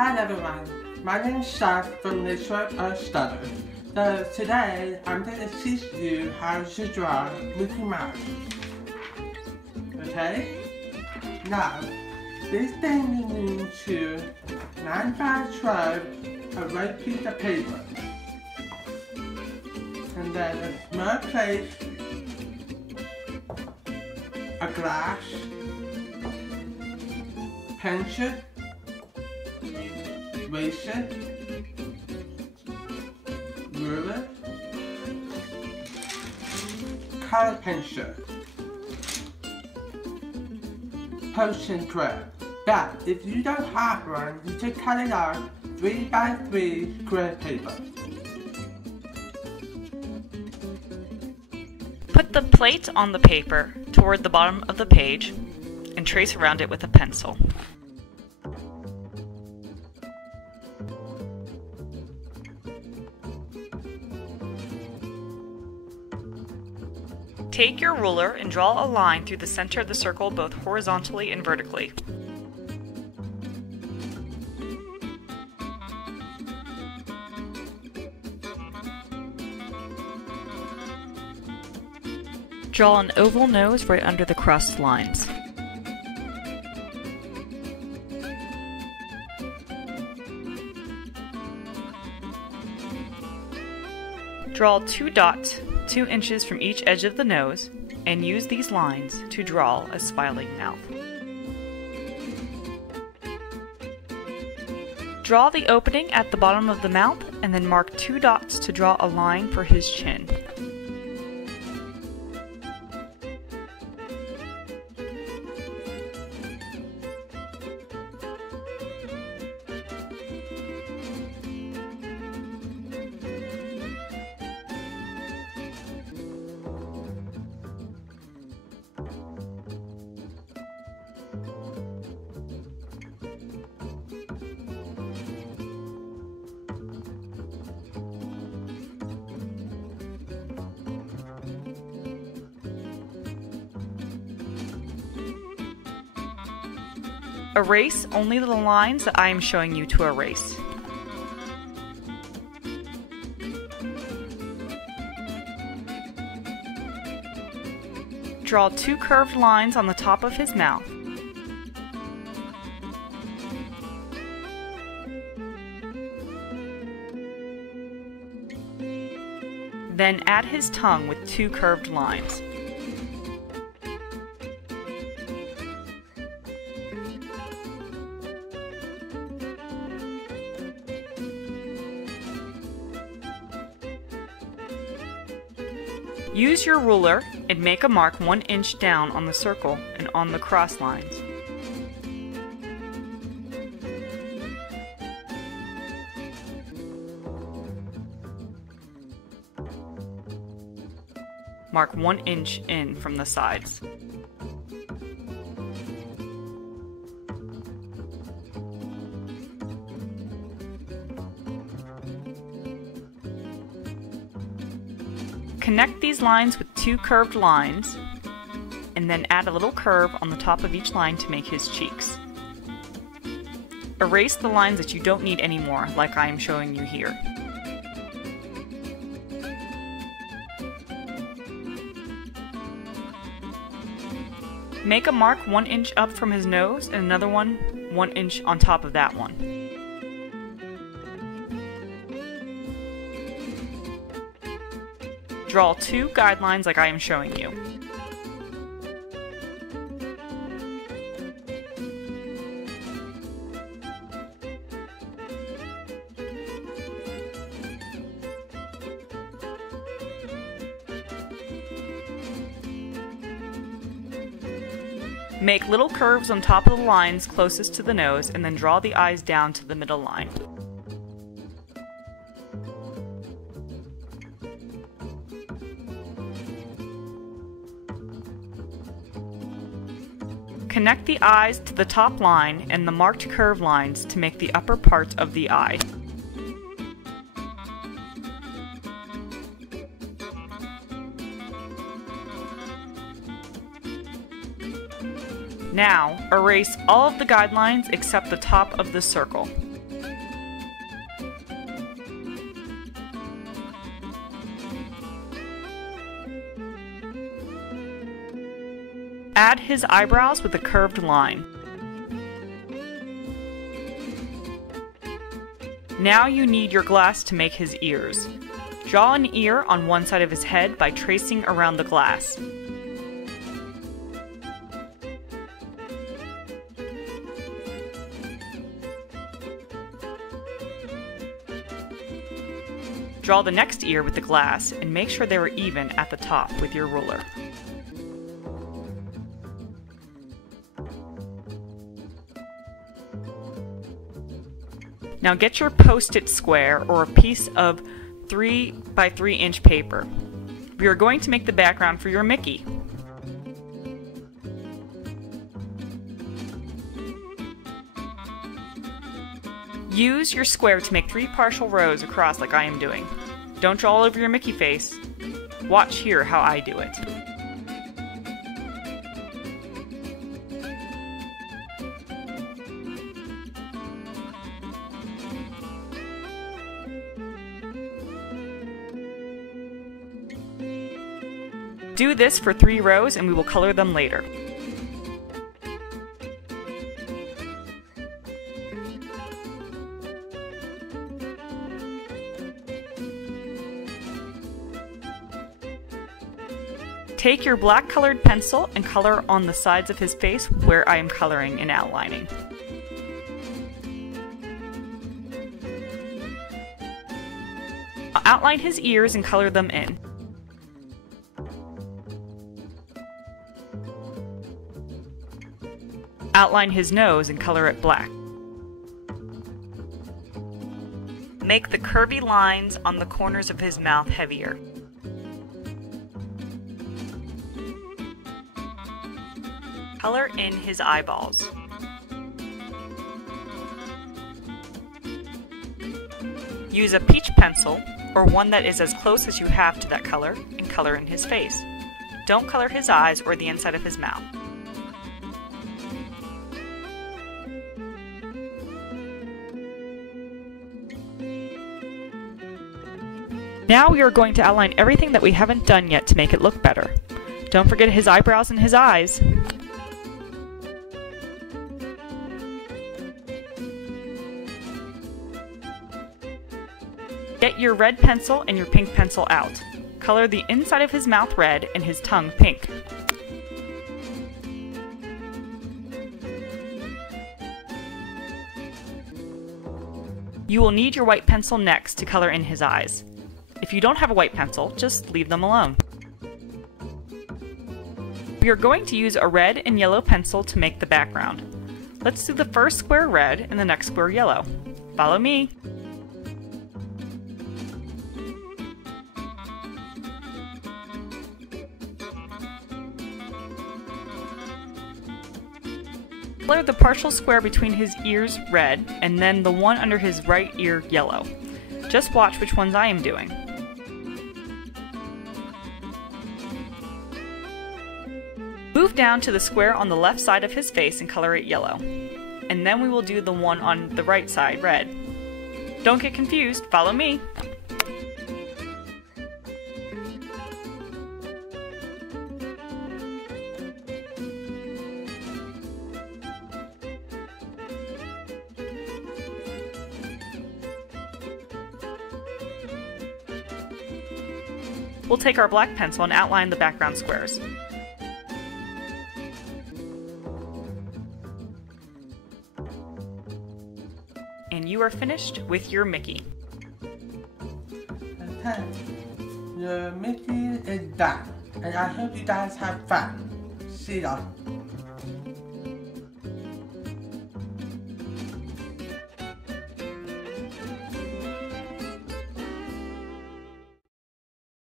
Hi everyone, my name is Seth from Latrobe Art Center. So today I'm going to teach you how to draw Mickey Mouse. Okay? Now, this thing you need to 9 by 12 a white piece of paper. And then a small plate, a glass, pencil, eraser, ruler, color pencil, potion thread. But if you don't have one, you can cut it out 3 by 3 square paper. Put the plate on the paper toward the bottom of the page and trace around it with a pencil. Take your ruler and draw a line through the center of the circle both horizontally and vertically. Draw an oval nose right under the crossed lines. Draw 2 dots 2 inches from each edge of the nose and use these lines to draw a smiling mouth. Draw the opening at the bottom of the mouth and then mark 2 dots to draw a line for his chin. Erase only the lines that I am showing you to erase. Draw 2 curved lines on the top of his mouth. Then add his tongue with 2 curved lines. Use your ruler and make a mark 1 inch down on the circle and on the cross lines. Mark 1 inch in from the sides. Connect these lines with 2 curved lines, and then add a little curve on the top of each line to make his cheeks. Erase the lines that you don't need anymore, like I am showing you here. Make a mark 1 inch up from his nose and another one 1 inch on top of that one. Draw 2 guidelines like I am showing you. Make little curves on top of the lines closest to the nose and then draw the eyes down to the middle line. Connect the eyes to the top line and the marked curve lines to make the upper part of the eye. Now, erase all of the guidelines except the top of the circle. Add his eyebrows with a curved line. Now you need your glass to make his ears. Draw an ear on one side of his head by tracing around the glass. Draw the next ear with the glass and make sure they are even at the top with your ruler. Now get your post-it square or a piece of 3 by 3 inch paper. We are going to make the background for your Mickey. Use your square to make 3 partial rows across like I am doing. Don't draw all over your Mickey face. Watch here how I do it. Do this for 3 rows and we will color them later. Take your black colored pencil and color on the sides of his face where I am coloring and outlining. Outline his ears and color them in. Outline his nose and color it black. Make the curvy lines on the corners of his mouth heavier. Color in his eyeballs. Use a peach pencil, or one that is as close as you have to that color, and color in his face. Don't color his eyes or the inside of his mouth. Now we are going to outline everything that we haven't done yet to make it look better. Don't forget his eyebrows and his eyes. Get your red pencil and your pink pencil out. Color the inside of his mouth red and his tongue pink. You will need your white pencil next to color in his eyes. If you don't have a white pencil, just leave them alone. We are going to use a red and yellow pencil to make the background. Let's do the first square red and the next square yellow. Follow me. Color the partial square between his ears red and then the one under his right ear yellow. Just watch which ones I am doing. Move down to the square on the left side of his face and color it yellow. And then we will do the one on the right side red. Don't get confused, follow me. We'll take our black pencil and outline the background squares. And you are finished with your Mickey. Okay, your Mickey is done, and I hope you guys have fun. See ya.